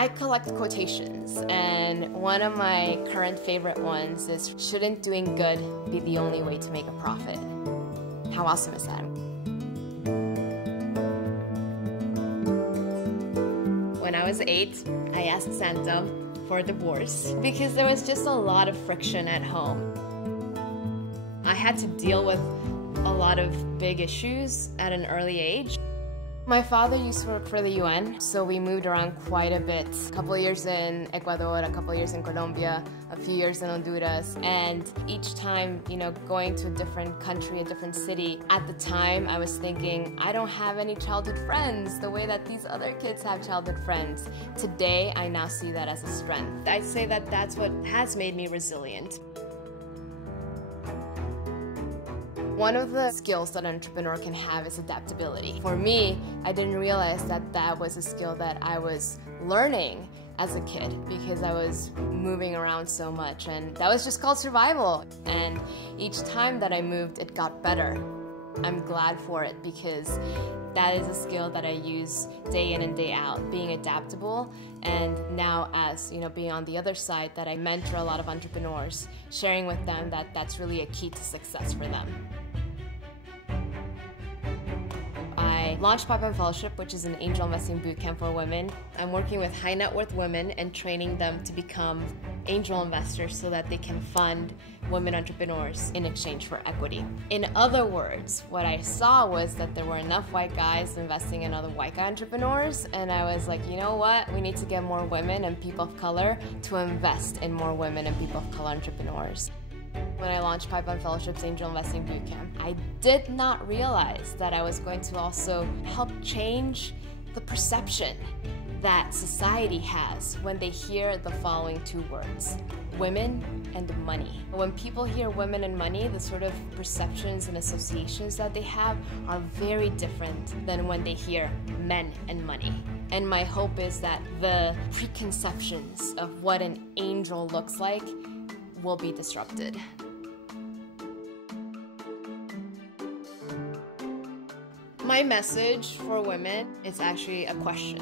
I collect quotations, and one of my current favorite ones is, "Shouldn't doing good be the only way to make a profit?" How awesome is that? When I was 8, I asked Santa for a divorce because there was just a lot of friction at home. I had to deal with a lot of big issues at an early age. My father used to work for the UN, so we moved around quite a bit. A couple of years in Ecuador, a couple of years in Colombia, a few years in Honduras, and each time, going to a different country, a different city, at the time I was thinking, I don't have any childhood friends the way that these other kids have childhood friends. Today, I now see that as a strength. I'd say that that's what has made me resilient. One of the skills that an entrepreneur can have is adaptability. For me, I didn't realize that that was a skill that I was learning as a kid because I was moving around so much, and that was just called survival. And each time that I moved, it got better. I'm glad for it because that is a skill that I use day in and day out, being adaptable. And now as, being on the other side, that I mentor a lot of entrepreneurs, sharing with them that that's really a key to success for them. I launched Pipeline Fellowship, which is an angel investing bootcamp for women. I'm working with high net worth women and training them to become angel investors so that they can fund women entrepreneurs in exchange for equity. In other words, what I saw was that there were enough white guys investing in other white guy entrepreneurs, and I was like, you know what? We need to get more women and people of color to invest in more women and people of color entrepreneurs. When I launched Pipeline Fellowship's Angel Investing Bootcamp, I did not realize that I was going to also help change the perception that society has when they hear the following two words: women and money. When people hear women and money, the sort of perceptions and associations that they have are very different than when they hear men and money. And my hope is that the preconceptions of what an angel looks like will be disrupted. My message for women is actually a question,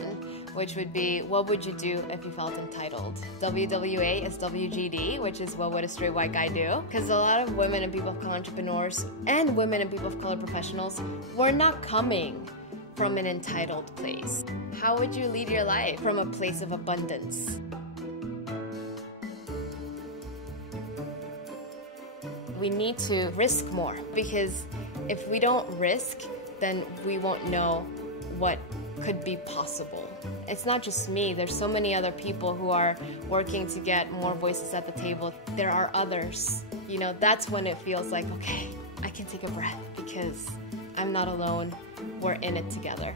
which would be, what would you do if you felt entitled? WWASWGD, which is what would a straight white guy do? Because a lot of women and people of color entrepreneurs and women and people of color professionals were not coming from an entitled place. How would you lead your life from a place of abundance? We need to risk more, because if we don't risk, then we won't know what could be possible. It's not just me, there's so many other people who are working to get more voices at the table. There are others. That's when it feels like, okay, I can take a breath because I'm not alone, we're in it together.